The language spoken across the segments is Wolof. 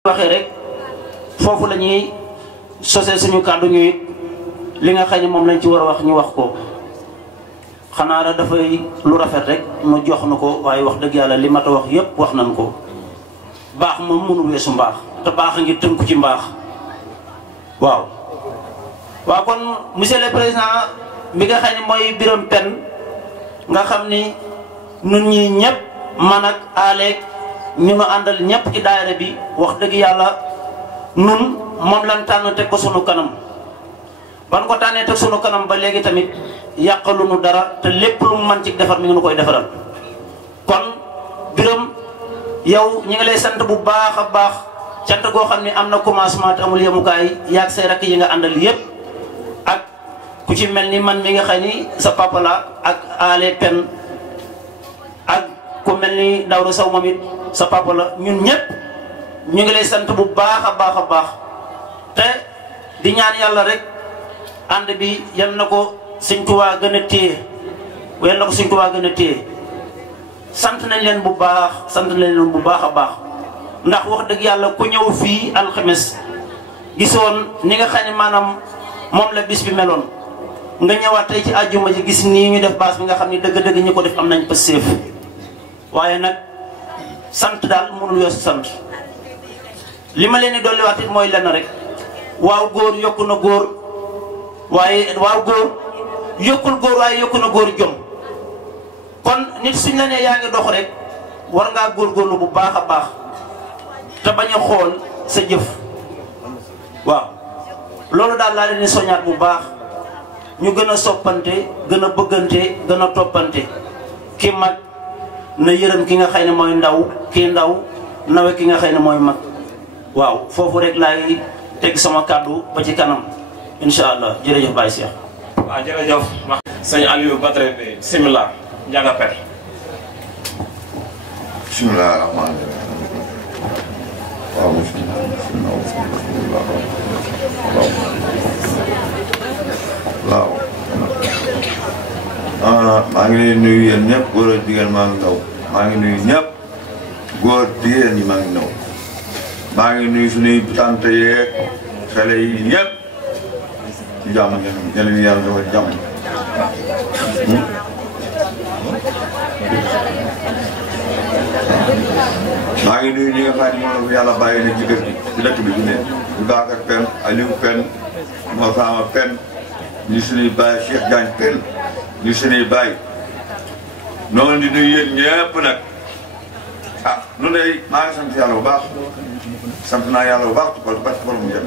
waxee rek foofu la ñuy sosee suñu kàddu ñu it li nga xam ne moom lañ ci war a wax ñu wax ko xanaa la dafay lu rafet rek mu jox na ko waaye wax dëgg yàlla li ma ta wax yépp wax nañ ko baax moom mënul weesu mbaax te baax a ngi tënku ci mbaax waaw kon monsieur le président bi nga xam ne mooy Birame Pène nga xam ni nun ñi ñëpp man ak Aleek ñu nu àndal ñëpp ci daayira bi wax dëgg yàlla nun moom lan tànn teg ko sunu kanam ban ko tànnee teg sunu kanam ba léegi tamit yàqalu nu dara te lépp lu mu man ci defar mi ngi nu koy defaral kon Birame yow ñi ngi lay sant bu baax a baax cant goo xam ne am na commencement te amul yemukaay yaag say rakk yi nga àndal yëpp ak ku ci mel ni man mi nga xam ni sa papa la ak Ale Pène ak ku mel ni Daouda Sow moom it sa papa la ñun ñëpp ñu ngi lay sant bu baax a baax a baax te di ñaan yàlla rek ànd bi yal na ko Sëñ Tuubaa gën a téye yal na ko Sëñ Tuubaa gën a téye sant nañ leen bu baax sant nañ leen bu baax a baax ndax wax dëgg yàlla ku ñëw fii alxames gisoon ni nga xam ne maanaam moom la bis bi meloon nga ñëwaat tey ci àjjuma ji gis nii ñu def baas bi nga xam ni dëgg-dëgg ñi ko def am nañ pa séef waaye nag sant daal mënul weesu sant li ma leen di dolliwaat it mooy lenn rek waaw góor yokku na góor waaye waaw góor yokkul góor waaye yokku na góor jom kon nit suñ la nee yaa ngi dox rek war ngaa góorgóorlu bu baax a baax te bañ a xool sa jëf waaw loolu daal laa leen di soñaat bu baax ñu gën a soppante gën a bëggante gën a toppante ki mag na yërëm ki nga xëy ne mooy ndaw kii ndaw nawe ki nga xëy ne mooy mag waaw foofu rek laay teg sama kàddu ba ci kanam incha allah jërëjëf Baye Cheikh. waaw jërëjëf. sëñ Aliou Badara bi simila Ndiaga Pène. bisimilah rahmaani rahiim. waaw. maa ngi leen nuyu yéen ñëpp góor ak jigéen maa ngi ndaw maa ngi nuyu ñëpp góor jigéen ñi maa ngi ndaw maa ngi nuyu suñuy tante yeeg xale yi ñëpp ci jàmm ñeneen yàlla dafa jàmm. maa ngi nuyu ñi nga xam ne moom yàlla bàyyi na ci kër gi ci dëkk bi du ne Bakar Pène Aliou Pène Moussama Pène ñu suñuy baay Cheikh Diagne Pène ñu suñuy baay noonu di nuyu yéen ñëpp nag ah nu day maa ngi sant yàlla bu baax sant naa yàlla bu baax parce que mu jëm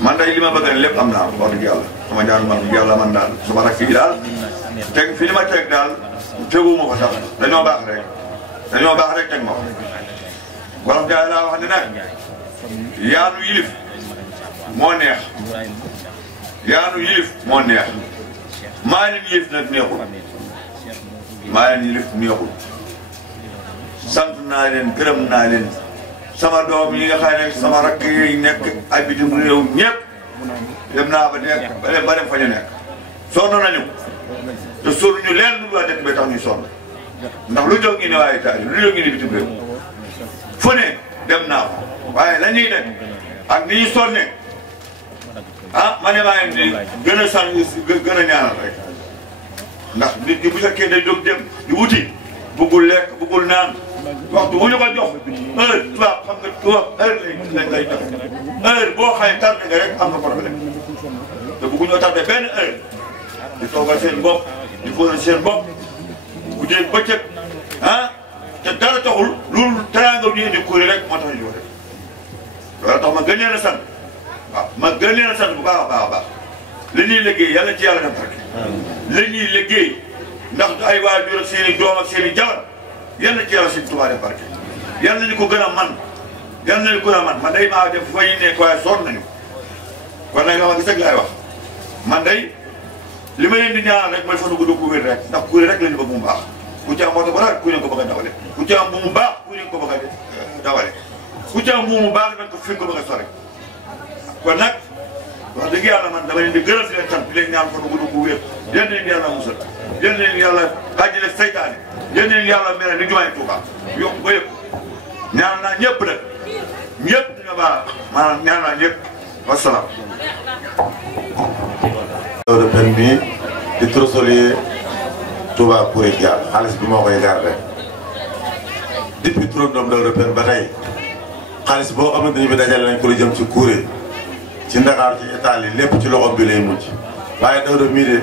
man day li ma bëgg lépp am naa wax dëgg yàlla sama ñaan man yàlla man daal sama rakk yi daal teg fi li ma teg daal teguwuma ko sax dañoo baax rek teg ma ko wolof jaay laa wax ne nag yaanu yilif moo neex yaanu yilif moo neex maa leen yilif nag neexul maa leen yilif neexul sant naa leen gërëm naa leen sama doom yi nga xam ne sama rakk yi nekk ay bitim réew ñëpp dem naa ba nekk ba dem fa ñu nekk sonn nañu te sonn ñu leen lu waa dëkk bi tax ñuy sonn ndax lu jóg ngi ne waaye taal lu jóg ngi ne bitim réew fu ne dem naa ko waaye la ñuy nekk ak ni ñu sonne ah ma ne maa ngi di gën a sant gën a ñaanal rek ndax nit ñi bu fekkee day jóg dem di wuti bëggul lekk bëggul naan waxtu bu ñu ko jox heure tubaab xam nga tubaab heure lañ lay jox heure boo xëy tardé nga rek am na problème te bëgguñoo tardé benn heure di toogal seen bopp di fóotal seen bopp guddee bëccëg ah te dara taxul loolu teraanga ñu indi kuréel rek moo tax ñu joxe loolu tax ma gën leen a sant waaw ma gën leen a sant bu baax a baax a baax li ñuy liggéey yàlla ci yàlla def barke li ñuy liggéey ndax ay waajur ak seen i doom ak seen i jabar yàlla ci yàlla Sëñ Tuubaa def barke yàlla nañu ko gën a man yàlla nañu ko gën a man man day maa def fa ñu nekk waaye sonn nañu kon nag nga ma gis rek laay wax man day li ma leen di ñaanal rek mooy fanu gudd ku wér rek ndax kuréel rek lañu bëgg mu baax ku ci am moto bu rafet ku ñu ko bëgg a dawale ku ci am bu mu baax ku ñu ko bëgg a dawale ku ci am bu mu baax nag ko fi ko bëgg a sori kon nag wax dëgg yàlla man dama leen di gërëm di leen sant di leen ñaan fanu gudd ku wér yéen leen yàlla musal yéen leen yàlla xaajale saytaane yéen leen yàlla mel ni jumaay Tuuba yokk ba yëpp ñaan naa ñëpp nag baal maanaam ñaan naa ñëpp wasalaam. Daouda Pène bi di trésorier Touba Pouré Dia xaalis bi moo koy garder depuis turandoom Daouda Pène ba tey xaalis boo xamante ni bi dajale nañ ko lu jëm ci Kouré ci Ndakaar ci Italie lépp ci loxoom bi lay mujj waaye Daouda mii de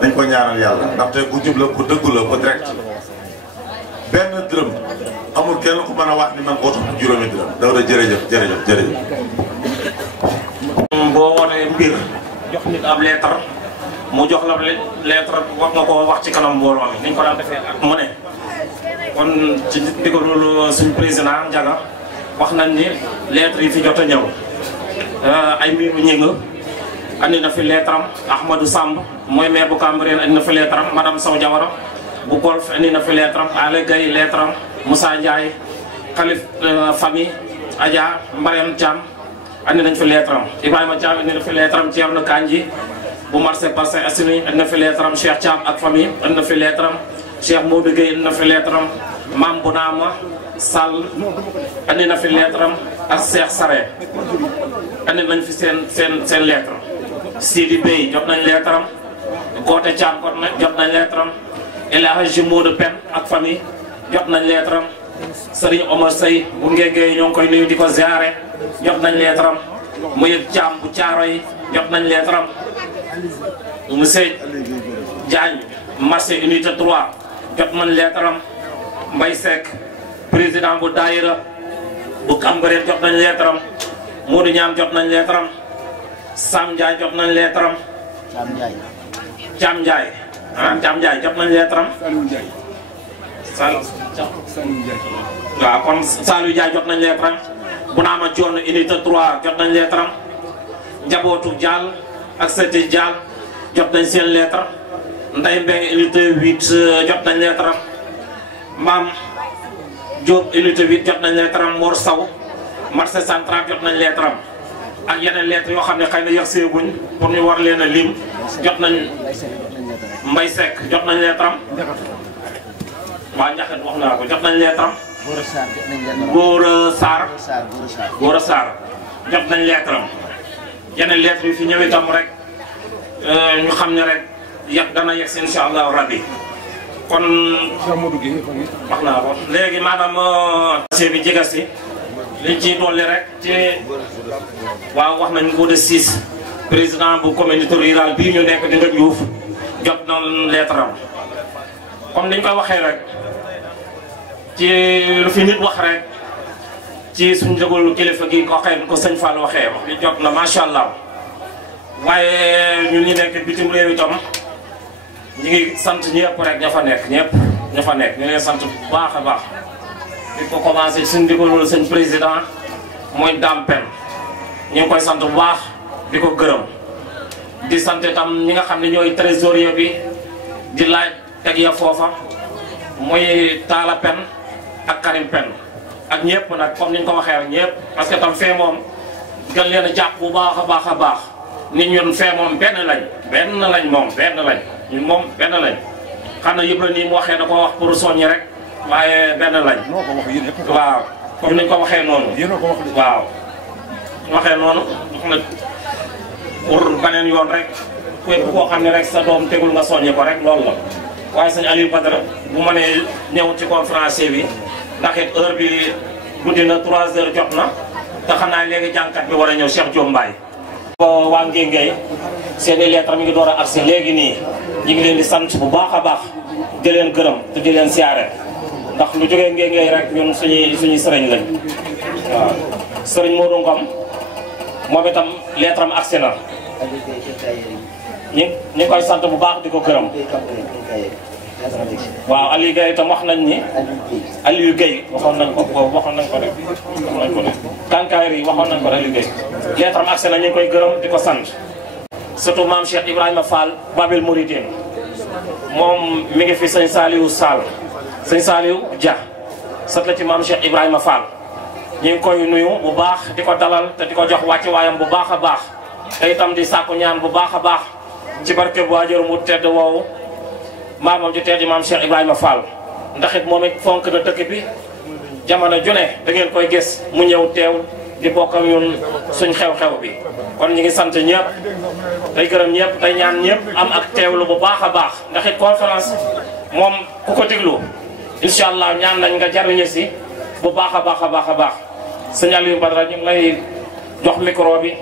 dañ ko ñaanal yàlla ndaxte ku jub la ku dëggu la ku direct benn dërëm amul kenn ku mën a wax ni man koo tax juróomi dërëm Daouda jërëjëf jërëjëf jërëjëf. boo wootee mbir jox nit ab lettre mu jox la lettre wax nga ko wax ci kanam mbooloo mi niñ ko daan defee ak mu ne kon ci ndigalu suñu président Ndiaga wax nañ ni lettre yi fi jot a ñëw ay mbir bu ñëng andi na fi lettre am Ahmadou Samb mooy maire bu Cambérène andi na fi lettre am madame Sow Diawara bu Golf andi na fi lettre am Ale Gaye lettre am Moussa Ndiaye Khalif famille Adja Mariam Thiam andi nañ fi lettre am Ibrahima Thiam andi na fi lettre am Thierno Kandji bu marché Parcelles Assainies andi na fi lettre am Cheikh Thiam ak famille andi na fi lettre am Cheikh Modou Gueye andi na fi lettre am Mame Bounama Sall andi na fi lettre am ak Cheikh Saré andi nañ fi seen lettre Sidi Bey jot nañ lettre am Gote Thiam jot nañ lettre am El Hadji Modou Pène ak famille jot nañ lettre am Serigne Omar Sey bu Ngéngéy ñoo ngi koy nuyu di ko ziare jot nañ lettre am Mouyed Thiam bu Thiaroye jot nañ lettre am monsieur Diagne marché unité 3 jot nañ lettre am Mbaye Seck président bu Daïra bu Cambérène jot nañ lettre am Modou Niam jot nañ lettre am Sam Ndiaye jot nañ lettre am Thiam Ndiaye Thiam Ndiaye jot nañ lettre am waaw kon Saliou Ndiaye jot nañ lettre am Bounama Dione unité 3 jot nañ lettre am njabootu Diall ak seti Diall jot nañ seen lettre Ndeye Mbengue unité 8 jot nañ lettre am Mame Diop unité 8 jot nañ lettre am Mor Sow marché central jot nañ lettre am ak yeneen lettre yoo xam ne xëy na yegg seeguñ pour ñu war leen a lim jot nañ Mbaye Seck jot nañ lettre am waa Njaxat wax naa ko jot nañ lettre am Gora Sarr jot nañ lettre am yeneen lettre yu fi ñëw itam rek ñu xam ne rek yàgg dana yegg si incha allahu rabbi kon wax naa ko léegi maanaam bi jega si liñ ciy dolli rek ci waaw wax nañ ko de 6 président bu communauté rurale bii ñu nekk di nga Diouf jot na lettre am comme niñ koy waxee rek ci lu fi nit wax rek ci suñ njëgul kilifa gi ko waxee ko sëñ Fall waxee wax li jot na macha allah waaye ñun ñi nekk bitim réew itam ñu ngi sant ñëpp rek ña fa nekk ñu leen sant bu baax a baax di ko commencé suñ ndigalul sëñ président mooy Dame Pène ñu ngi koy sant bu baax di ko gërëm di sant itam ñi nga xam ne ñooy trésorier bi di laaj teg ya foofa mooy Talla Pène ak Karim Pène ak ñëpp nag comme ni ñu ko waxee rek ñëpp parce que tam fee moom gën leen a jàpp bu baax a baax a baax nit ñun fee moom benn lañ ñun moom benn lañ xam na yëpp la nii mu waxee da ko wax pour soññi rek waaye benn lañ waaw comme ni ñu ko waxee noonu waaw waxee noonu wax na pour beneen yoon rek képp koo xam ne rek sa doom tegul nga soññi ko rek loolu la waaye sëñ Aliou Badara bu ma nee ñëw ci conférence bi ndax it heure bi guddi na 3 heures jot na te xam naa léegi jànkat bi war a ñëw Cheikh Diop Mbaye waa Ngéngéy seeni lettre mi ngi door a agsi léegi nii ñu ngi leen di sant bu baax a baax di leen gërëm te di leen siyaare ndax lu jógee Ngéngéy rek ñun suñuy sëriñ lañ waaw sëriñ Modou Ngom moom itam lettre am agsi na ñu koy sant bu baax di ko gërëm waaw Aliou Gueye itam wax nañ ni Aliou Gueye waxoon nañ ko de Kankayri yi waxoon nañ ko de Aliou Gueye lettre am agsi na ñu ngi koy gërëm di ko sant surtout maam Cheikh Ibrahima Fall Babel Mouridine moom mi ngi fi sëñ Saliou Sall sëñ Saliou Dia sët la ci maam Cheikh Ibrahima Fall ñu ngi koy nuyu bu baax di ko dalal te di ko jox wàcci waayam bu baax a baax te itam di sàkku ñaan bu baax a baax ci barke bu waajur mu tedd woowu maamam ji tedd maam Cheikh Ibrahima Fall ndax it moom it fonk na dëkk bi jamono june da ngeen koy gis mu ñëw teew di bokk ak ñun suñ xew-xew bi kon ñu ngi sant ñëpp tey gërëm ñëpp tey ñaan ñëpp am ak teewlu bu baax a baax ndax it conférence moom ku ko déglu incha allah ñaan nañ nga jariñu si bu baax a baax a baax a baax sëñ Aliou Badara ñu ngi lay jox micro bi.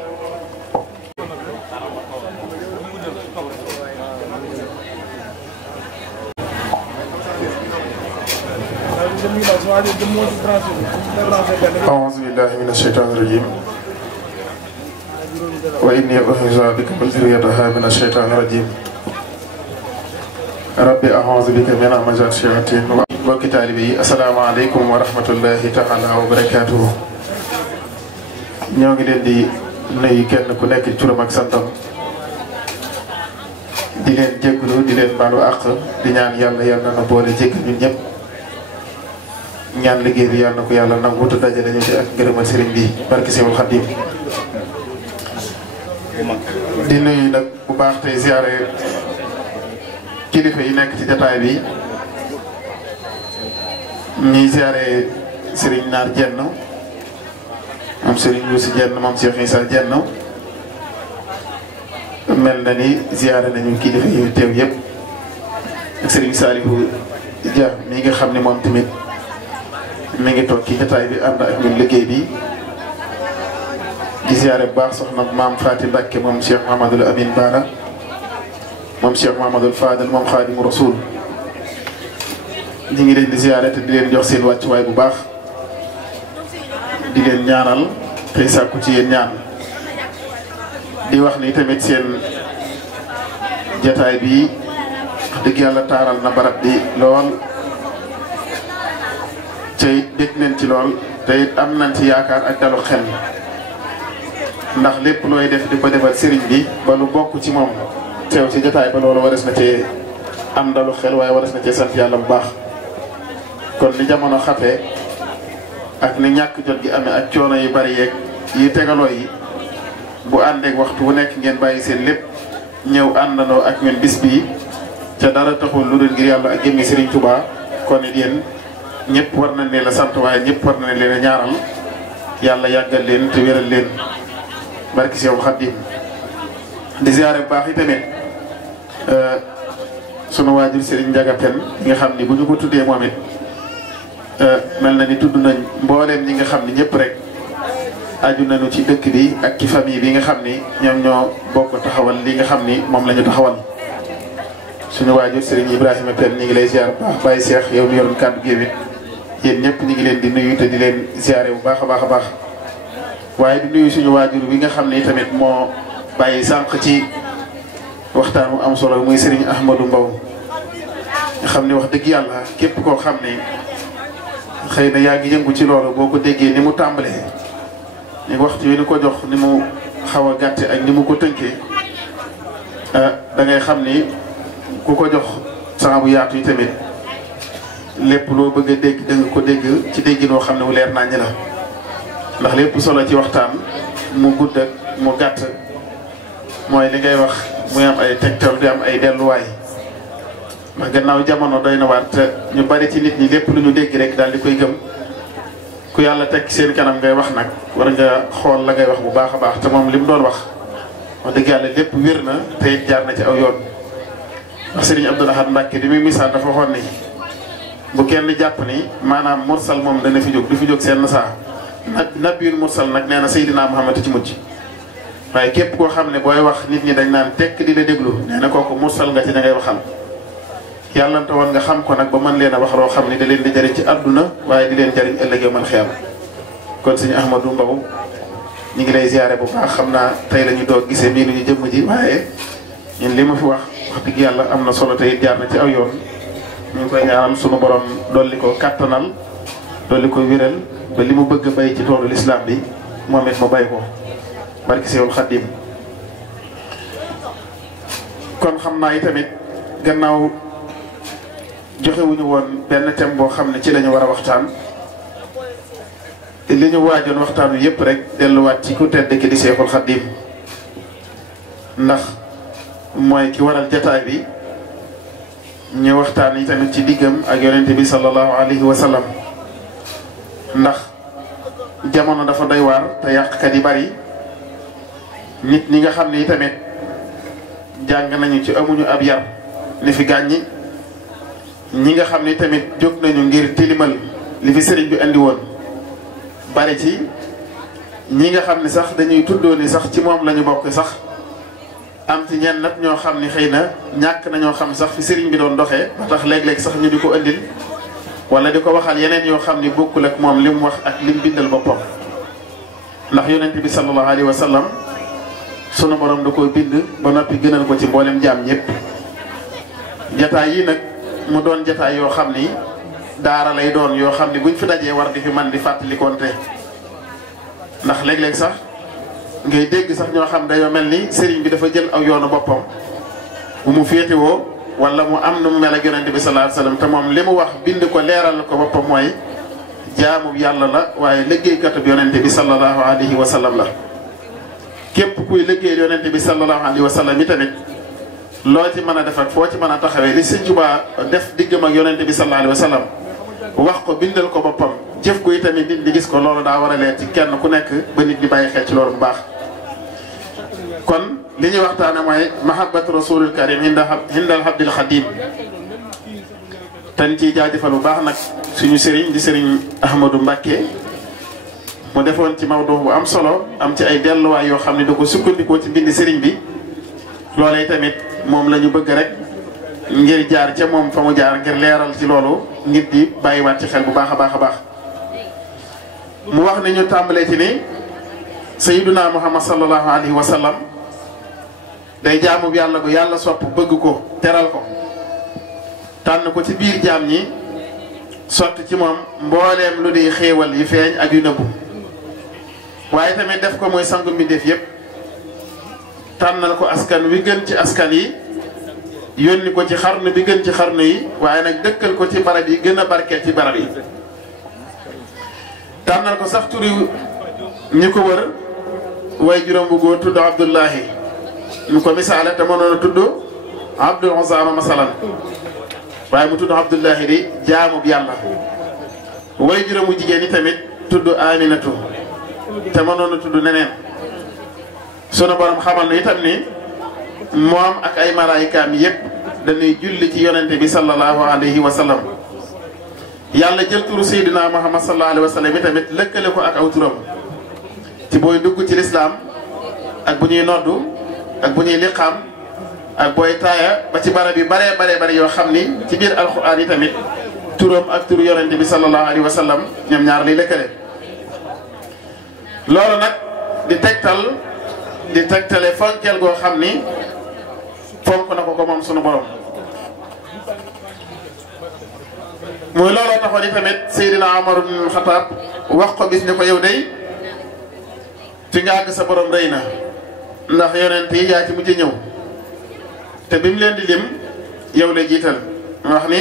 أعوذ بالله من الشيطان الرجيم وإني أعوذ بك من ذريتها من الشيطان الرجيم ربي أعوذ بك من همزات الشياطين mbokki taalibe yi asalaamaaleykum wa rahmatullahi taala wa barakaatuhu ñoo ngi leen di nuyu kenn ku nekk ci turam ak santam di leen jégalu di leen baalu àq di ñaan yàlla na boole jéggal ñun ñëpp ñaan liggéey bi yàlla na ko yàlla nangu te dajale ñu ci ak ngërëmal sëriñ bi barke Seexul Xadiim di nuyu nag bu baax tey ziare kilifa yi nekk ci jataay bi ñuy ziare Serigne Naar Jenn moom Serigne Youssou Jenn moom Cheikh Issa Jenn mel na ni ziare nañu kilifa yi teew yëpp ak Serigne Salihou Dia mi nga xam ne moom tamit mi ngi toog ci jataay bi ànd ak ñun liggéey bi di ziare bu baax soxna maam Faati Mbàkke moom Cheikh Mouhamadoul Amine Bara moom Cheikh Mouhamadoul Fadel moom Xaadimu Rasuul ñi ngi leen di ziare te di leen jox seen wàccuwaay bu baax di leen ñaanal tey sàkku ci yéen ñaan di wax ni tamit seen jataay bi wax dëgg yàlla taaral na barab bi lool tey dégg nañ ci lool te am nañ ci yaakaar ak dalu xel ndax lépp looy def di ko defal sëriñ bi ba lu bokk ci moom teew ci jataay ba loolu wares na cee am dalu xel waaye wares na cee sant yàlla bu baax kon ni jamono xatee ak ni ñàkk jot gi amee ak coono yu bari yeeg yi tegaloo yi bu àndeek waxtu bu nekk ngeen bàyyi seen lépp ñëw àndandoo ak ñun bis bii ca dara taxul lu dul ngir yàlla ak jëmmi Serigne Touba kon it yéen ñëpp war nañ leen a sant waaye ñëpp war nañ leen a ñaaral yàlla yàggal leen te wéral leen barki Seexul Xadiim di ziare bu baax yi tamit sunu waajur Serigne Ndiaga Pène nga xam ni bu ñu ko tuddee moom it mel na ni tudd nañ mbooleem ñi nga xam ni ñëpp rek aju nañu ci dëkk bi ak ci famille bi nga xam ni ñoom ñoo bokk taxawal li nga xam ni moom la ñu taxawal suñu waajur Serigne Ibrahima Pène ñi ngi lay ziar bu baax Baye Cheikh yow mi yoroon kàddu gi yéen ñëpp ñi ngi leen di nuyu te di leen ziare bu baax a baax a baax waaye di nuyu suñu waajur bi nga xam ni tamit moo bàyyi sànq ci waxtaan mu am solo muy Serigne Ahmadou Mbow nga xam ni wax dëgg yàlla képp koo xam ni xëy na yaa ngi yëngu ci loolu boo ko déggee ni mu tàmbalee ni waxtu wi ni ko jox ni mu xaw a gàtte ak ni mu ko tënkee da ngay xam ni ku ko jox saa bu yaatu yi tamit lépp loo bëgg a dégg da nga ko dégg ci dégginoo xam ne wu leer naññ la ndax lépp solo ci waxtaan mu gudd ak mu gàtt mooy li ngay wax muy am ay tegtal di am ay delluwaay ndax gannaaw jamono doy na waar te ñu bari ci nit ñi lépp lu ñu dégg rek daal di koy gëm ku yàlla teg seen kanam ngay wax nag war nga xool la ngay wax bu baax a baax te moom li mu doon wax dëgg yàlla lépp wér na te it jaar na ci aw yoon ndax Serigne Abdoul Ahad Mbacké di muy misaal dafa waxoon ni bu kenn jàpp ni maanaam mursal moom dana fi jóg du fi jóg seen saa nabiyul mursal nag nee na Seydina Muhammad ci mujj waaye képp koo xam ne booy wax nit ñi dañ naan tekk di la déglu nee na kooku mursal nga ci da ngay waxal yàllante woon nga xam ko nag ba mën leen a wax loo xam ne da leen di jëriñ ci àdduna waaye di leen jëriñ ëllëg yow man xiyam kon Serigne Ahmadou Mbow ñu ngi lay ziare bu baax xam naa tey la ñu doog gisee bii nu ñu jëmm ji waaye ñun li ma fi wax dëgg yàlla am na solo tey jaar na ci aw yoon ñu ngi koy ñaanal sunu borom dolli ko kattanal dolli ko wéral ba li mu bëgg a bay ci toolu lislaam bi moom it mu bay ko barki Seexul Xadiim kon xam naa yi tamit gannaaw joxewuñu woon benn thème boo xam ne ci lañu war a waxtaan li ñu waajoon waxtaan wi yëpp rek delluwaat ci ku tedd ki di Seexul Xadiim ndax mooy ki waral jataay bi ñu waxtaan yi tamit ci diggam ak yonente bi sallallahu alayhi wa sallam ndax jamono dafa doy waar te yàqkat yi bari nit ñi nga xam ne tamit jàng nañu ci amuñu ab yar ni fi gàññi ñi nga xam ne tamit jóg nañu ngir tilimal li fi sëriñ bi andi woon bari ci ñi nga xam ne sax dañuy tuddoo ni sax ci moom lañu bokk sax am ci ñenn nag ñoo xam ni xëy na ñàkk nañoo xam sax fi sëriñ bi doon doxee ba tax léeg-léeg sax ñu di ko andil wala di ko waxal yeneen yoo xam ni bokkul ak moom li mu wax ak li mu bindal boppam ndax yonent bi sallallahu alayhi wa sallam sunu borom da koo bind ba noppi gënal ko ci mboolem jaam ñëpp jataay yi nag mu doon jataay yoo xam ni daara lay doon yoo xam ni buñ fi dajee war di fi man di fàttalikonte ndax léeg-léeg sax ngay dégg sax ñoo xam dañoo mel ni sëriñ bi dafa jël aw yoonu boppam bu mu féetewoo wala mu am nu mu mel ak yonent bi sallallahu alayhi wasallam te moom li mu wax bind ko leeral ko boppam mooy jaamu yàlla la waaye liggéeykatub yonent bi sallallahu alayhi wa sallam la képp kuy liggéey yonent bi sallallahu alayhi wa sallam yi tamit loo ci mën a def ak foo ci mën a taxawee li Sëriñ Tuubaa def diggam ak yonent bi sallallahu alayhi wa sallam wax ko bindal ko boppam jëf ko itamit nit di gis ko loolu daa war a leer ci kenn ku nekk ba nit di bàyyi xel ci loolu bu baax kon li ñuy waxtaane mooy mahabbatu rasulil karim hindal habdil xadim ten ciy jaajëfal bu baax nag suñu sëriñ di sëriñ Ahmadou Mbacké mu defoon ci mawdu bu am solo am ci ay delluwaay yoo xam ne da ko sukkandikoo ci mbindi sëriñ bi loolee tamit moom la ñu bëgg rek ngir jaar ca moom fa mu jaar ngir leeral ci loolu ngir di bàyyiwaat ci xel bu baax a baax a baax mu wax ni ñu tàmbalee ci ni sayyiduna muhammad sallallahu alayhi wa sallam day jaamu yàlla bu yàlla sopp bëgg ko teral ko tànn ko ci biir jaam ñi sotti ci moom mbooleem lu di xéewal yu feeñ ak yu nëbbu waaye tamit def ko mooy sangu mbindeef yépp tànnal ko askan wi gën ci askan yi yónni ko ci xarnu bi gën ci xarnu yi waaye nag dëkkal ko ci barab yi gën a barkeel ci barab yi tànnal ko sax turi ñi ko wër way juróom bu góor tudd Abdullahi ñu ko misaale te mënoon a tudd Abdul Uzama masalan waaye mu tudd Abdullahi di jaamub yàlla way juróom bu jigéen yi tamit tudd Aminatu te mënoon a tudd neneen sunu borom xamal na itam ni moom ak ay malaayikaam yépp dañuy julli ci yonente bi sallallahu alayhi wa sallam yàlla jël turu Seydina Muhammad sallallahu alayhi wa sallam yi tamit lëkkale ko ak aw turam ci booy dugg ci lislaam ak bu ñuy noddu ak bu ñuy liqaam ak booy taaya ba ci barab yi baree bare yoo xam ni ci biir alxuraan yi tamit turam ak turu yonente bi sallallahu alayhi wa sallam ñoom ñaar lay lëkkale loolu nag di tegtale fonkeel goo xam ni fonk na ko moom sunu borom muy looloo taxoon i tamit Seydina Omar ibn Khattab wax ko bis ni ko yow day fi nga àgg sa borom rëy na ndax yonent yi yaa ci mujj ñëw te bi mu leen di lim yow la jiital wax ni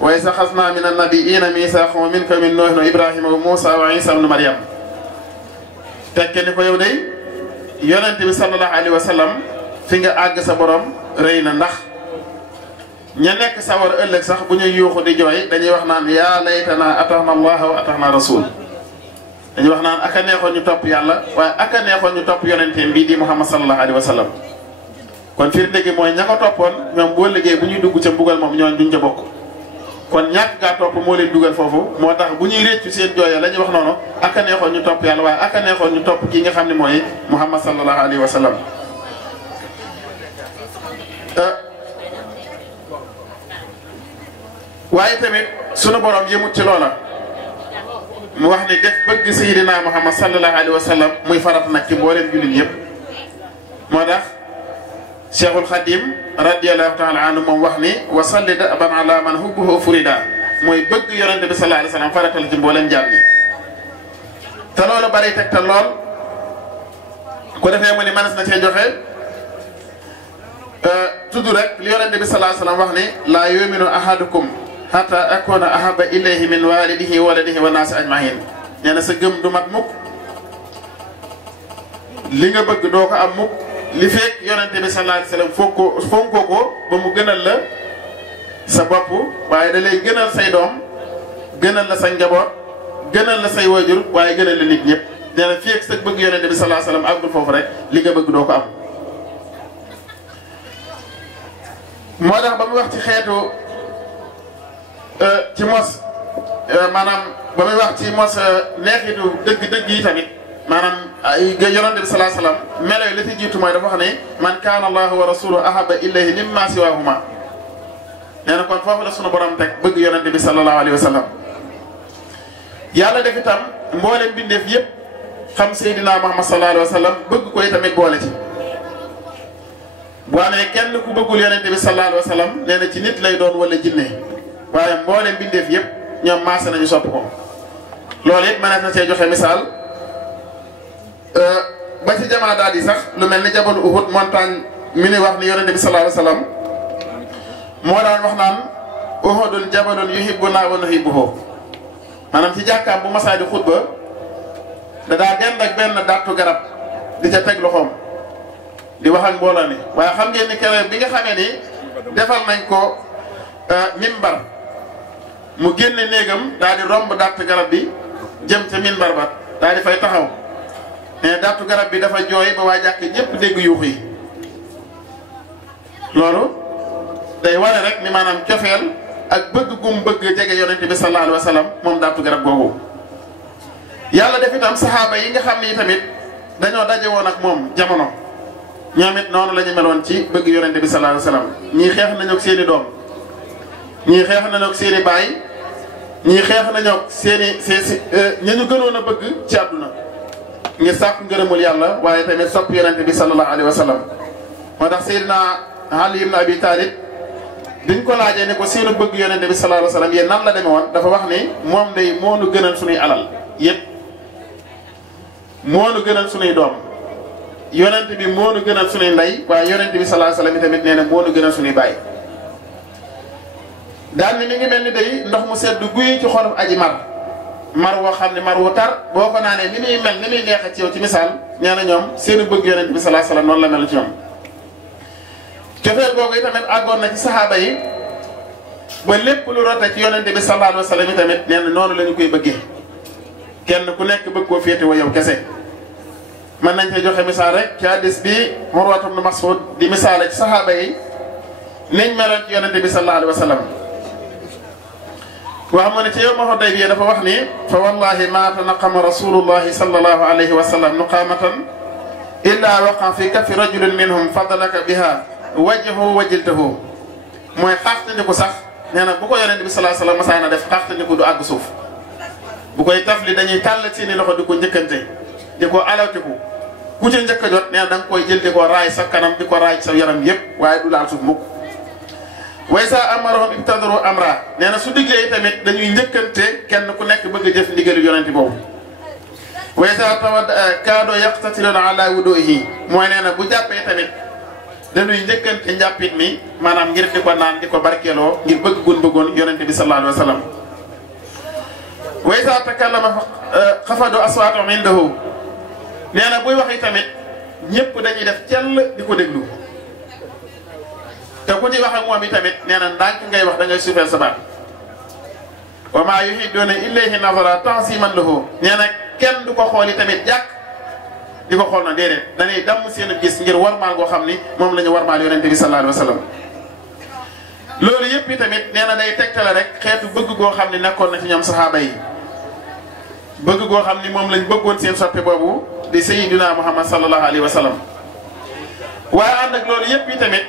wa iz axaznaa mina nabiyyiina miisaaqahum minka wa min Nuuhin wa Ibrahima wa Muusaa wa Iisaa ibnu Maryam tekke ni ko yow day yonent bi sallallahu alayhi wa sallam fi nga àgg sa borom rëy na ndax ña nekk sawar ëllëg sax bu ñuy yuuxu di jooy dañuy wax naan yaa laytanaa ataxna allaha wa ataxna rasul dañuy wax naan aka neexoon ñu topp yàlla waaye aka neexoon ñu topp yonenteem bii di muhammad sallallahu alayhi wa sallam kon firnde gi mooy ña ko toppoon ñoom boo liggéey bu ñuy dugg ca mbugal moom ñooñ duñ ca bokk kon ñàkk gaa topp moo leen dugal foofu moo tax bu ñuy réccu seen jooya la ñuy wax noonu aka neexoon ñu topp yàlla waaye aka neexoon ñu topp kii nga xam ne mooy muhammad sallallahu alayhi wa sallam waaye tamit sunu borom yëmut ci loola mu wax ni def bëgg sayidina muhammad sallallahu alayhi wa sallam muy farat nag ci mbooleem jullit yëpp moo tax cheikhul xadim radiallahu taala anhu moom wax ni wa salli daban ala man hubbuhu furida mooy bëgg yonente bi sallallahu alayhi wa sallam faratal ci mbooleem jaam ñi te loolu bari tegtal lool ko defee mu ni manes na cee joxe tudd rek li yonente bi sallallahu alayhi wa sallam wax ni laa yuminu ahadukum hatta akuna ahaba ilayhi min walidihi waladihi wa naasi ajmahin nee na sa gëm du mat mukk li nga bëgg doo ko am mukk li fekk yonente bi sallallahu alayhi wa sallam fonkoo ko ba mu gënal la sa bopp waaye da lay gënal say doom gënal la sa njaboot gënal la say waajur waaye gënal la nit ñëpp nee na fii ak sa bëgg yonente bi sallallahu alayhi wasallam àggul foofu rek li nga bëgg doo ko am. moo tax ba mu wax ci xeetu ci mos maanaam ba muy wax ci mos neexitu dëgg-dëgg yi tamit maanaam ay yonente bi sallallahu alayhi wasallam melo yi la ci jiitu mooy dafa wax ne man kaana allahu wa rasuluhu ahaba ilayhi mimma siwahuma nee na kon foofu la sunu borom teg bëgg yonente bi sallallahu alayhi wasallam. yàlla def itam mboolem bindeef yépp xam Seydina Muhammad sallallahu alayhi wasallam bëgg ko itamit boole ci. boo amee kenn ku bëggul yonente bi sallallahu alayhi wasallam nee na ci nit lay doon wala jinne waaye mboolem bindeef yépp ñoom maase nañu sopp ko. loolu it mënees na see joxe misaal ba ci jamaa daal di sax lu mel ni jabal Uhud montagne mi ni wax ni yonente bi sallallahu alayhi wasallam moo daan wax naan Uhudun jabalun yuhibbuna wa nuhibbuhu maanaam ci jàkkaam bu masaa di xutba da daa dend ak benn dàttu garab di ca teg loxoom di wax ak mbooloo mi waaye xam ngeen ni keroog bi nga xamee ni defal nañ ko mimbar mu génne néegam daal di romb dàttu garab bi jëm ca mimbar ba daal di fay taxaw mais dàttu garab bi dafa jooy ba waa jàkk ñépp dégg yuux yi loolu day wane rek ni maanaam cofeel ak bëgg gum bëgg jege yonente bi sallallahu alayhi wa sallam moom dàttu garab googu. yàlla def itam saxaaba yi nga xam ni tamit dañoo daje woon ak moom jamono ñoom it noonu la ñu meloon ci bëgg yonente bi sallallahu alayhi wa sallam ñii xeex nañu ak seeni doom ñii xeex nañu ak seeni baay ñii xeex nañu ak seeni ña ñu gënoon a bëgg ci àdduna ngir sàkku ngërëmul yàlla waaye tamit sopp yonente bi sallallahu alayhi wa sallam. moo tax Seydina Ali ibn Abi Talib biñ ko laajee ne ko seenu bëgg yonente bi sallallahu alayhi wa sallam yéen nan la demee woon dafa wax ni moom day moo nu gënal suñuy alal yépp moo nu gënal suñuy doom yonente bi moo nu gënal suñuy ndey waaye yonente bi sallallahu alayhi wa sallam tamit nee na moo nu gënal suñuy baay. daal ni mi ngi mel ni day ndox mu sedd guy ci xolum aji mar woo xam ne mar wu tar boo ko naanee ni muy mel ni muy neex ci yow ci misaal nee na ñoom seenu bëgg yonente bi sallallahu alayhi wa sallam noonu la mel ci ñoom. cofeel googu yi tamit àggoon na ci saxaaba yi ba lépp lu rote ci yonente bi sallallahu alayhi wa sallam yi tamit nee na noonu la ñu koy bëggee kenn ku nekk bëgg koo féete wa yow kese. mën nañ koy joxe misaal rek ci hadis bi Urwatu ibn Mas'ud di misaale ci saxaaba yi niñ meloon ci yonente bi sallallahu alayhi wa sallam. wax mu ne ci yow ma Hudaybiya dafa wax ni fa wallahi ma tanaqama rasulullahi sallallahu alayhi wa sallam nuqamatan illa waqa fi kaffi rajulin minhum fadalaka biha wajhu wajiltahu mooy xaxtandiku sax nee na bu ko yonente bi sallallahu alayhi wa sallam masaana def xaxtandiku du àgg suuf bu koy tafli dañuy tàll seeni loxo di ko njëkkante di ko alawtiku ku ca njëkk a jot nee na da nga koy jël di ko raay sa kanam di ko raay sa yaram yépp waaye du laal suuf mukk way sa amarahum ibtadaru amra nee na su diglee tamit dañuy njëkkante kenn ku nekk bëgg a jëf ndigalu yonente boobu way sa tawad kaado yaqtatiluna ala wuduhi mooy nee na bu jàppee tamit dañuy njëkkante njàppit mi maanaam ngir di ko naan di ko barkeeloo ngir bëgg gun bëggoon yonente bi sallallahu alayhi wa sallam way sa takallama xafadu aswaatahum indahu nee na buy wax tamit ñëpp dañuy def cell di ko déglu te ku ci wax ak moom tamit nee na ndànk ngay wax da ngay suufeel sa baat wa maa yuhidduna ilayhi nazara ta'ziman lahu nee na kenn du ko xool tamit jàkk di ko xool na déedéet dañuy damm seen gis ngir warmaal goo xam ni moom la ñu warmaal yonente bi sallallahu alayhi wa sallam. loolu yëpp tamit nee na day tegtale rek xeetu bëgg goo xam ne nekkoon na ci ñoom saxaaba yi bëgg goo xam ni moom lañ bëggoon seen soppe boobu di sayyidina Muhammad sallallahu alayhi wa sallam. waaye ànd ak loolu yëpp tamit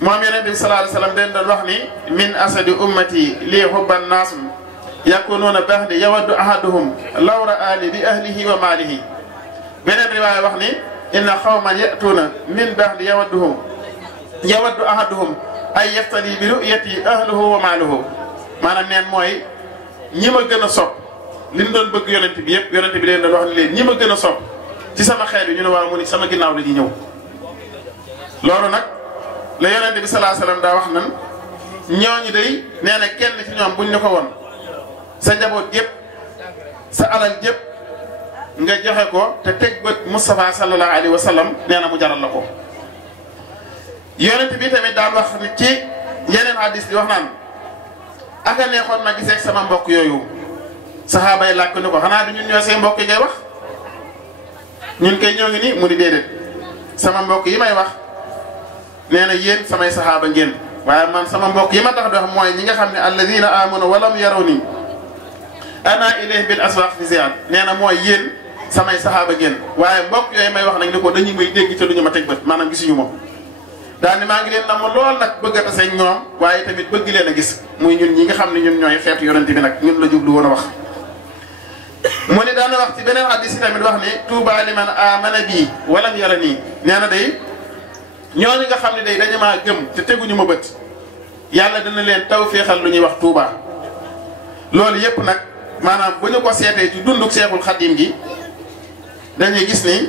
moom yonente bi sallallahu alayhi wa sallam den doon wax ni min asadi ummati lii hubban naas yakunuuna ba'di yawaddu ahaduhum law ra'ani bi ahlihi wa maalihi. beneen riwaaya wax ni inna xawman ya'tuuna min ba'di yawaddu ahaduhum ay yaftali bi ru'yati ahluhu wa maaluhu maanaam neen mooy ñi ma gën a sopp li ñu doon bëgg yonente bi yëpp yonente bi leen doon wax ni leen ñi ma gën a sopp ci sama xeet bi ñu ne waaw mu ni sama ginnaaw la ñuy ñëw. loolu nag la yonente bi sallallahu alayhi wasallam daa wax nan ñooñu day nee na kenn ci ñoom buñ ne ko woon sa njaboot yëpp sa alal yëpp nga joxe ko te teg bët Mustafa sallallahu alayhi wa sallam nee na mu jaral la ko. yonent bi tamit daal wax ci yeneen hadis di wax naan aka neexoon ma gisee sama mbokk yooyu saxaaba yi laaj ko ni ko xanaa du ñun ñoo say mbokk yi ngay wax ñun kay ñoo ngi nii mu di déedéet sama mbokk yi may wax nee na yéen samay saxaaba ngeen waaye man sama mbokk yi ma tax di wax mooy ñi nga xam ne alladina amanu walam yarawni ana ilayhim bil aswaq fi ziyaad nee na mooy yéen samay saxaaba ngeen waaye mbokk yooyu may wax nag ni ko dañuy may dégg te duñu ma teg bët maanaam gisuñu moom daal ni maa ngi leen namm lool nag bëgg a tase ñoom waaye tamit bëgg leen a gis muy ñun ñi nga xam ne ñun ñooy xeetu yonent bi nag ñun la jublu woon a wax mu ni daana wax ci beneen hadiis yi tamit wax ni tuuba liman amana bii walam yarani nee na day ñooñu nga xam ne day dañu maa gëm te teguñu ma bët yàlla dana leen tawféexal lu ñuy wax tuuba loolu yépp nag maanaam bu ñu ko seetee ci dunduk Seexul Xadiim gi dañuy gis ni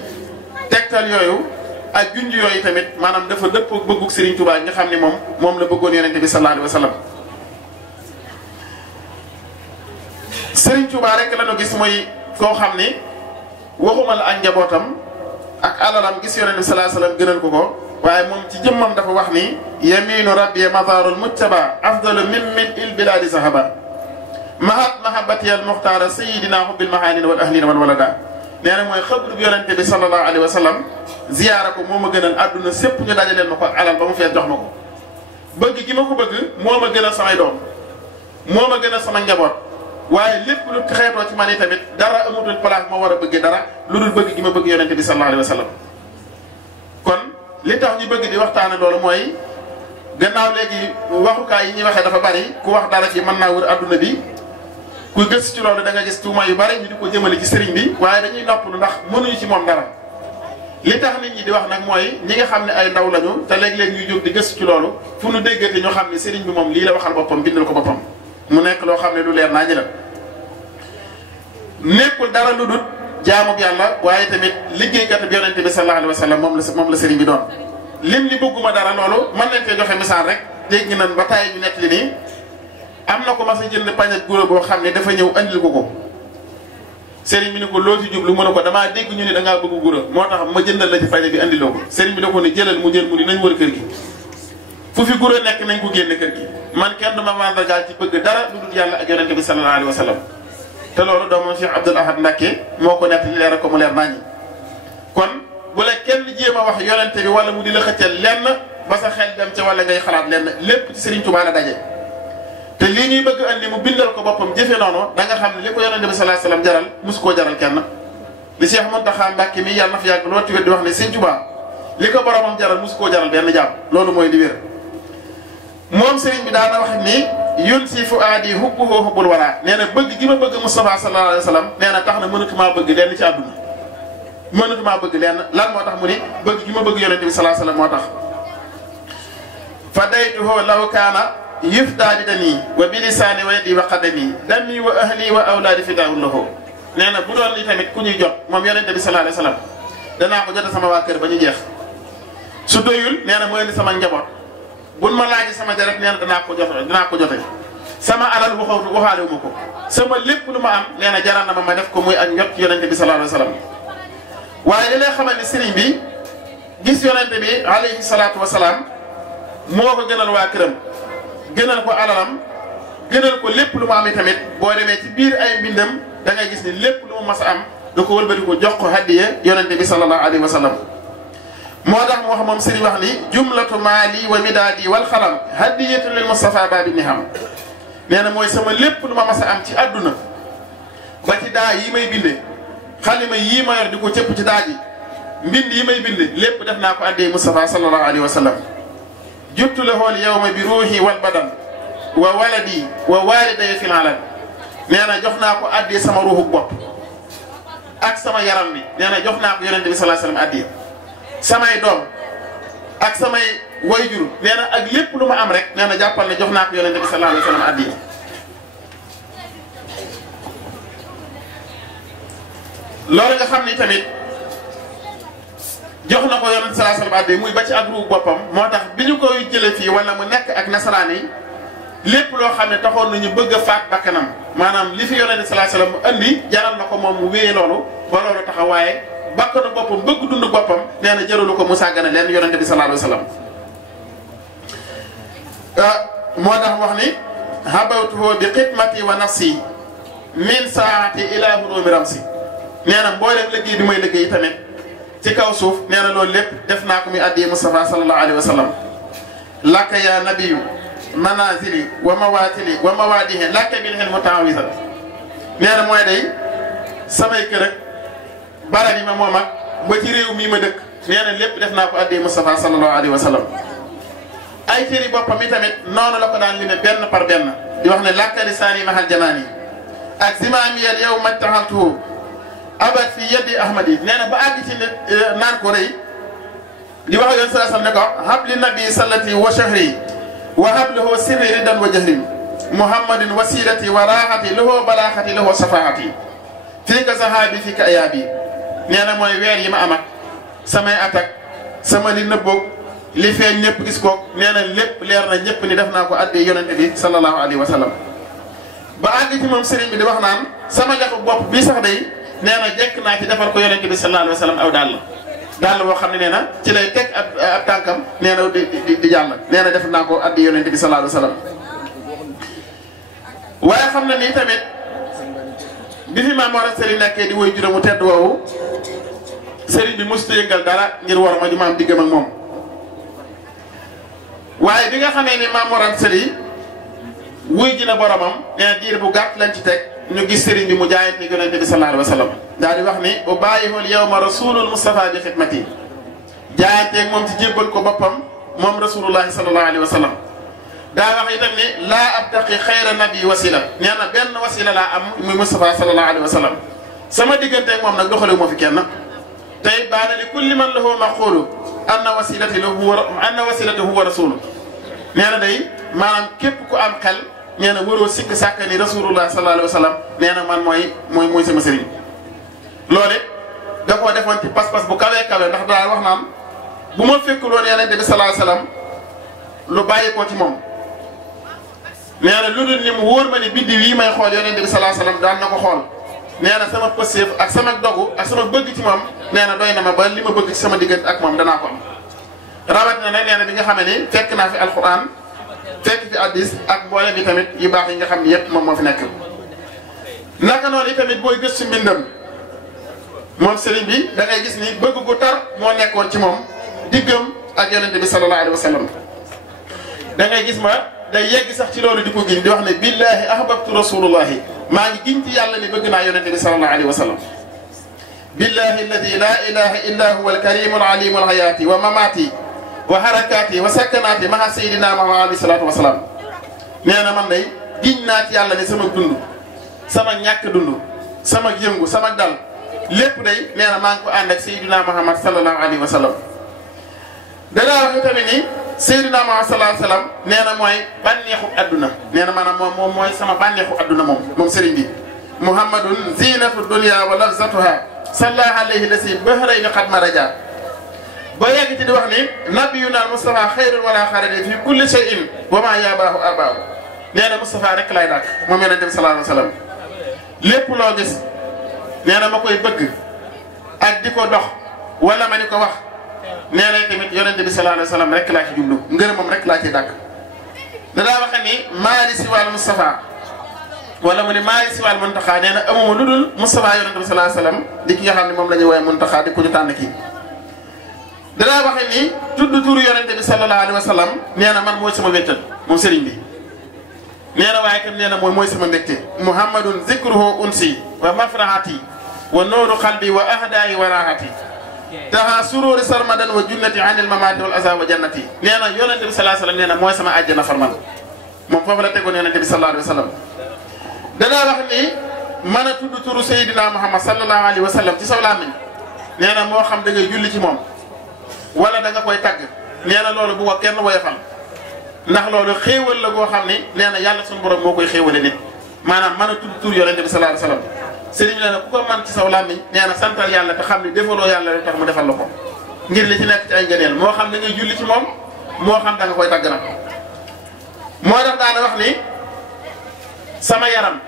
tegtal yooyu ak junj yooyu tamit maanaam dafa dëppoo bëgguk Serigne Touba nga xam ne moom la bëggoon yonente bi sallallahu alayhi wa sallam Serigne Touba rek la ñu gis mooy koo xam ni waxuma la ak njabootam ak alalam gis yonente bi sallallahu alayhi wa sallam gënal ko ko waaye moom ci jëmmam dafa wax ni yaminu rabbi mazarul mujtaba afdalu min il biladi sahaba mahat mahabati al muxtaara sayidina hubbil mahanin wal ahlina wal walada nee na mooy xabru bi yonente bi sallallahu alayhi wa sallam ziyaara ko moo ma gënal àdduna sépp ñu dajaleel ma ko alal ba mu fees jox ma ko bëgg gi ma ko bëgg moo ma gënal samay doom moo ma gënal sama njaboot waaye lépp lu xeetoo ci man yi tamit dara amutul place ma war a bëgg dara lu dul bëgg gi ma bëgg yonente bi sallallahu alayhi wa sallam kon li tax ñu bëgg di waxtaane loolu mooy gannaaw léegi waxukaay yi ñuy waxee dafa bari ku wax dara ci mën naa wër adduna bi ku gës ci loolu da nga gis tuuma yu bari ñu di ko jëmale ci sëriñ bi waaye dañuy noppalu ndax mënuñu ci moom dara li tax nit ñi di wax nag mooy ñi nga xam ne ay ndaw lañu te léeg-léeg ñuy jóg di gëstu ci loolu fu nu déggate ñoo xam ne sëriñ bi moom lii la waxal boppam bindal ko boppam mu nekk loo xam ne lu leer naa ñi la nekkul dara lu dul jaamub yàlla waaye tamit liggéeykat bi yonente bi sallallahu alayhi wa sallam moom la sëriñ bi doon lim ni bëgguma dara loolu mën nañ koy joxe misaal rek dégg ngi nan ba tàyyi ñu nekk li nii am na ko mas a jënd pañe guro boo xam ne dafa ñëw andil ko sëriñ bi ni ko loo ci jublu mu ne ko damaa dégg ñu ne da ngaa bëgg guro moo tax ma jëndal la ci pañe bi andiloo ko sëriñ bi da ko ne jëlal mu jël mu ni nañ wër kër gi fu fi guro nekk nañ ko génne kër gi man kenn du ma mandargaal ci bëgg dara lu dul yàlla ak yonente bi sallallahu alayhi wa sallam te loolu doomu Cheikh Abdoul Ahad Mbacké moo ko nett li leer ko mu leer naññi kon bu la kenn jéem a wax yonente bi wala mu di la xëccal lenn ba sa xel dem ca wala ngay xalaat lenn lépp ci Serigne Touba la daje te lii ñuy bëgg andi mu bindal ko boppam jëfe noonu da nga xam ne li ko yonente bi sallallahu alayhi wasallam jaral musu koo jaral kenn li Cheikh Mountakha Mbacké mi yàlla na fi yàgg loolu ci wér di wax ne Serigne Touba li ko boromam jaral musu koo jaral benn jàmm loolu mooy li wér moom Serigne bi daana wax ni yun si fu aadi hubbuhu hubbul wara nee na bëgg gi ma bëgg Moustapha sallallahu alayhi wasallam nee na tax na mënatumaa bëgg lenn ci àdduna mënatumaa bëgg lenn lan moo tax mu ni bëgg gi ma bëgg yonente bi sallallahu alayhi wasallam moo tax fa daytuhu law kaana yuftaadi dani wa bilisaani wa yadi wa qadami dami wa ahli wa awlaadi fidaa'un lahu nee na bu doon li tamit ku ñuy jot moom yonente bi sallallahu alayhi wasallam danaa ko jote sama waa kër ba ñu jeex su doyul nee na mu indi sama njaboot buñ ma laajee sama deret nee na danaa ko jote sama alal waxaale wu ma ko sama lépp lu ma am nee na jaral na ma def ko muy ak njot ci yonente bi sallallahu alayhi wasallam waaye li lay xamal ni sëriñ bi gis yonente bi alayhi salaatu wasalaam moo ko gënal waa këram gënal ko alalam gënal ko lépp lu mu am tamit boo demee ci biir ay mbindam da ngay gis ni lépp lu mu mas a am da ko wëlbati ko jox ko hadiya yonente bi sallallahu alayhi wasallam moo tax mu wax moom sëriñ wax ni jumlatu maali wa midaadi wal xalam hadiyatu lil Mustafa babi niham nee na mooy sama lépp lu ma mas a am ci àdduna ba ci daa yi may binde xalima yii ma yor di ko cëpp ci daa ji mbind yi may binde lépp def naa ko addee Mustafa sallallahu alayhi wa sallam juttu lahu al yawma bi ruuhi wal badan wa waladi wa walidayya fil alam nee na jox naa ko addee sama ruuxu bopp ak sama yaram bi nee na jox naa ko yonente bi sallallahu alayhi wa sallam addee samay doom ak samay wayjur nee na ak lépp lu ma am rek nee na jàppal ne jox naa ko yonente bi sallallahu alayhi wa sallam addiya loolu nga xam ni tamit jox na ko yonente sallallahu alayhi wa sallam addiya muy ba ci ak ruu boppam moo tax bi ñu koy jële fii wala mu nekk ak nasaraan yi lépp loo xam ne taxoon nañu bëgg a faat bakkanam maanaam li fi yonente sallallahu alayhi wa sallam andi jaral na ko moom mu wéyee loolu ba loolu taxa waaye bakkanu boppam bëgg dund boppam nee na jëralu ko mu sàggane leen yonente bi sallallahu alayhi wa sallam moo tax wax ni habawtuhu bi xidmati wa nafsi min saati ila hurumi ramsi nee na mboolem liggéey bi may liggéey tamit ci kaw suuf nee na loolu lépp def naa ko muy addi Mustafa sallallahu alayhi wa sallam laka ya nabiyu manazili wa mawatili wa mawadihi laka bil hilmi mutaawisan nee na mooy day samay kër ak barab yi ma moom ak ba ci réew mii ma dëkk nee na lépp def naa ko addi Mustafa sallallahu alayhi wa sallam ay cëri boppam yi tamit noonu la ko daan lime benn par benn di wax ne laka lisaani mahal janaani ak zimaamiyal yow majtahaltuhu abad fi yeddi ahmadi nee na ba àgg ci naan ko rëy di wax yoon sallallahu alayhi wa sallam ne ko habli nabi sallati wa shahri wa hablahu sirri ridan wa jahrin muhammadin wasilati wa raaxati lahu balaaxati lahu safaxati fii ka saxaabi fii ka ayaabi nee na mooy weer yi ma am ak samay atak sama li nëbboog li feeñ ñëpp gis koog nee na lépp leer na ñëpp ni def naa ko addi yonente bi sallallahu alayhi wa sallam ba àgg ci moom sëriñ bi di wax naan sama jaxu bopp bii sax day nee na jekk naa ci defar ko yonente bi sallallahu alayhi wa sallam aw daal boo xam ne nee na ci lay teg ab tànkam nee na di jàll nee na def naa ko addi yonente bi sallallahu alayhi wa sallam waaye xam na ni tamit bi fi Maam Mor Sëriñ nekkee di woy juróomu tedd woowu sëriñ bi mosut a yëngal dara ngir war ma di maam diggam ak moom waaye bi nga xamee ni Maam Mor Sëriñ wuy ji na boromam nee na diir bu gàtt lañ ci teg ñu gis sëriñ bi mu jaayante yonente bi sallallahu alayhi wa sallam daal di wax ni u bàyyihul yawma rasulul Mustafa bi xidmati jaayanteeg moom ci jébbal ko boppam moom rasulullahi sallallahu alayhi wa sallam daa wax itam ni laa abtaqi xayra nabi wasila nee na benn wasila laa am muy Mustafa sallallahu alayhi wa sallam sama digganteeg moom nag doxalewu ma fi kenn tey baana li kulli man lahu maqulu anna wasilati huwa rasulu nee na day maanaam képp ku am xel nee na waroo sikk sàkk ni rasulullah sallallahu alayhi wa sallam nee na man mooy sama sëriñ loole da koo defoon ci pas-pas bu kawee kawe ndax daa wax naan bu ma fekkul woon yonente bi sallallahu alayhi wa sallam lu bàyyi ko ci moom nee na lu dul ni mu wóor ma ni biddi wii may xool yonente bi sallallahu alayhi wa sallam daan na ko xool nee na sama pëseef ak sama dogu ak sama bëgg ci moom nee na doy na ma ba li ma bëgg ci sama diggante ak moom danaa ko am rawatina nag nee na bi nga xamee ni fekk naa fi alquran fekk fi addis ak mboole bi tamit yu baax yi nga xam ni yëpp moom moo fi nekk naka noonu yi tamit booy gëstu mbindam moom sëriñ bi da ngay gis ni bëgg gu tar moo nekkoon ci moom diggam ak yonente bi sallallahu alayhi wa sallam da ngay gis ma day yegg sax ci loolu di ko giñ di wax ne billahi ahbabtu rasulullahi maa ngi giñ ci yàlla ni bëgg naa yonente bi sallallahu alayhi wa sallam billahi alladi la ilaha illa huwa alkarimu alalimu alhayati wa mamati wa harakati wa sakkanati maha sayidina Muhammad alayhi salatu wasalaam nee na man day giñ naa ci yàlla ni sama dund sama ñàkk dund sama yëngu sama dal lépp day nee na maa ngi ko ànd ak sayidina Muhammad sallallahu alayhi wa sallam danaa wax tamit ni Seydina Muhammad sallallahu alayhi wa sallam nee na mooy bànneexu adduna nee na maanaam moom mooy sama bànneexu adduna moom sëriñ bi muhammadun zinatu dunya wa lafzatuha sallallahu alayhi la si bahrayni qad maraja ba yegg ci di wax ni nabiyuna Mustafa xayrul wala xarade fi kulli shay'in wa ma yabaahu abaahu nee na Mustafa rek lay daak moom yonente bi sallallahu alayhi wa sallam lépp loo gis nee na ma koy bëgg ak di ko dox wala ma ni ko wax nee na tamit yonente bi sallallahu alayhi wa sallam rek laa ci jublu ngërëmam rek laa ci dàkk dadaa waxe ni maali siwal Mustafa wala mu ne maali siwal Muntaxa nee na amuma lu dul Mustafa yonente bi sallallahu alayhi wa sallam di ki nga xam ne moom la ñuy woowee Muntaxa di ko ñu tànn kii dadaa waxe ni tudd turu yonente bi sallallahu alayhi wa sallam nee na man mooy sama wéttal moom sëriñ bi nee na waaye tam nee na mooy sama mbégte muhammadun zikruhu unsi wa mafrahati wa nooru qalbi wa ahdaayi wa raahati taxa suróori sarmadan wa junnati anil mamati wal aza wa jannati nee na yonente bi sallallahu alayhi wa sallam nee na mooy sama àjjana farman moom foofu la tegoon yonente bi sallallahu alayhi wa sallam danaa wax ni mën a tudd turu Seydina Muhammad sallallahu alayhi wa sallam ci saw làmmiñ nee na moo xam da ngay julli ci moom wala da nga koy tagg nee na loolu bu ko kenn woyofal ndax loolu xéewal la goo xam ni nee na yàlla suñu borom moo koy xéewale nit maanaam mën a tudd tur yonente bi sallallahu alayhi wa sallam sëriñ bi nee na ku ko man ci saw làmmiñ nee na santal yàlla te xam ni defaloo yàlla rek tax mu defal la ko ngir li ci nekk ci ay ngëneel moo xam da ngay julli ci moom moo xam da nga koy tagg nag moo tax daana wax ni sama yaram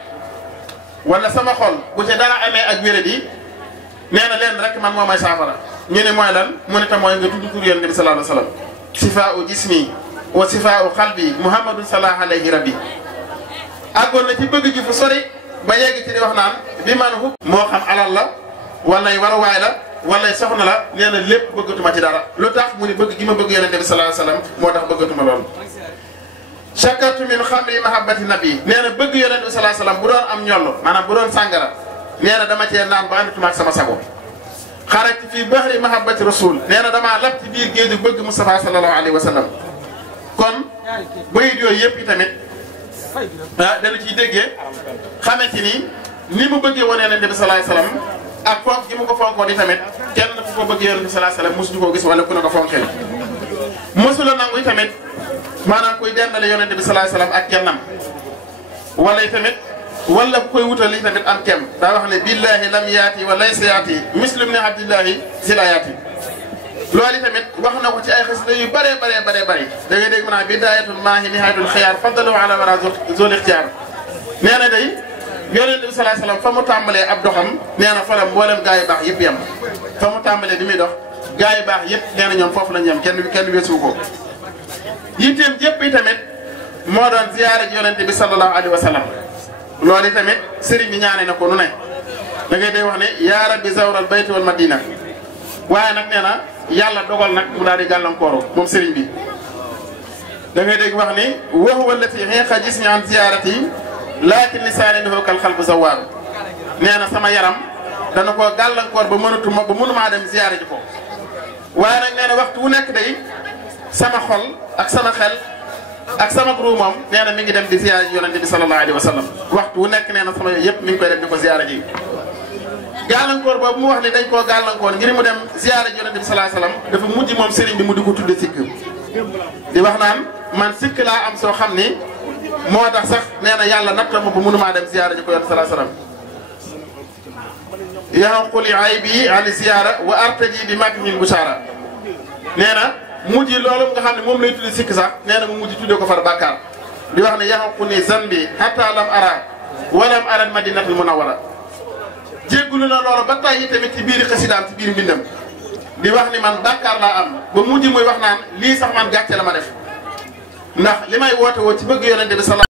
wala sama xol bu ci dara amee ak wéradi nee na leen rek man moo may saafara ñu ne mooy lan mu ne ta mooy nga tudd tur yonente bi sallallahu alayhi wa sallam sifaa'u jismi wa sifaa'u qalbi muhammadun sallallahu alayhi rabbi àggoon na ci bëgg ji fu sori ba yegg ci di wax naan bi man hub moo xam alal la walay waruwaay la walay soxna la nee na lépp bëggatuma ci dara lu tax mu ni bëgg gi ma bëgg yonente bi sallallahu alayhi wasallam moo tax bëggatuma loolu shakartu min xamri mahabbati nabi nee na bëgg yonente bi sallallahu alayhi wasallam bu doon am ñollu maanaam bu doon sàngara nee na dama cee naan ba àndatuma ak sama sago xarajtu fii bahri mahabbati rasul nee na damaa lab ci biir géeju bëgg Mustafa sallallahu alayhi wasallam kon bayit yooyu yëpp yi tamit dana ciy déggee xamante ni mu bëggee woon yonente bi sallallahu alayhi wasallam ak fonk gi mu ko fonkoon yi tamit kenn fu ko bëgg yonente bi sallallahu alayhi wasallam mosuñu koo gis wala ku ne ko fonkeel mosula nangu yi tamit maanaam kuy dendale yonente bi sallallahu alayhi wasallam ak kennam wala yi tamit wala ku koy wutal yi tamit am kem daa wax ne billahi lam yaati wa laysa yaati muslim ne abdillahi zila yaati loolu tamit wax na ko ci ay xasida yu bare da ngay dégg maanaam bidayatul maahi nihayatul xiyaar faddalu ala wara zul ixtiyaar nee na day yonente bi sallallahu alayhi wasallam fa mu tàmbalee ab doxam nee na fa la mboolem gaa yu baax yëpp yem fa mu tàmbalee bi muy dox gaa yu baax yëpp nee na ñoom foofu lañ yem kenn weesu ko yitteem yëpp yi tamit moo doon ziyaara ji yonente bi sallallahu alayhi wasallam loolu tamit sëriñ bi ñaane na ko nu ne da ngay day wax ne yaa rabbi zawral bayti wal madina waaye nag nee na yàlla dogal nag mu daal di gàllankooru moom sëriñ bi da ngay dégg wax ni wa huwa allati xeeqa jismi an ziyaarati laakin lisaani lahu kal xalbu zawaaru nee na sama yaram dana koo gàllankoor ba mënumaa dem ziyaara ji ko waaye nag nee na waxtu wu nekk day sama xol ak sama xel ak sama groupe moom nee na mi ngi dem di ziyaara ji yonente bi sallallahu alayhi wa sallam waxtu wu nekk nee na sama yooyu yëpp mi ngi koy dem di ko ziyaara ji gàllankoor boobu mu wax ni dañ koo gàllankoor ngir mu dem ziyaara ji yonente bi sallallahu alayhi wa sallam dafa mujj moom sëriñ bi mu di ko tudde sikk di wax naan man sikk laa am soo xam ni moo tax sax nee na yàlla natta ma ba mënumaa dem ziyaara ji ko yonente sallallahu alayhi wa sallam yanquli aybi an ziyaara wa artaji bi maknil bushara nee na mujj loolu nga xam ne moom lay tudde sikk sax nee na mu mujj tudde ko far bàkkaar di wax ne yanquli zanbi hatta lam ara walam ara madinatul munawwara jéggulu na loolu ba tàyyi tamit ci biir xasidaam ci biir mbindam di wax ni man bàkkaar laa am ba mujj muy wax naan lii sax man gàcce la ma def ndax li may woote woo ci bëgg yonente bi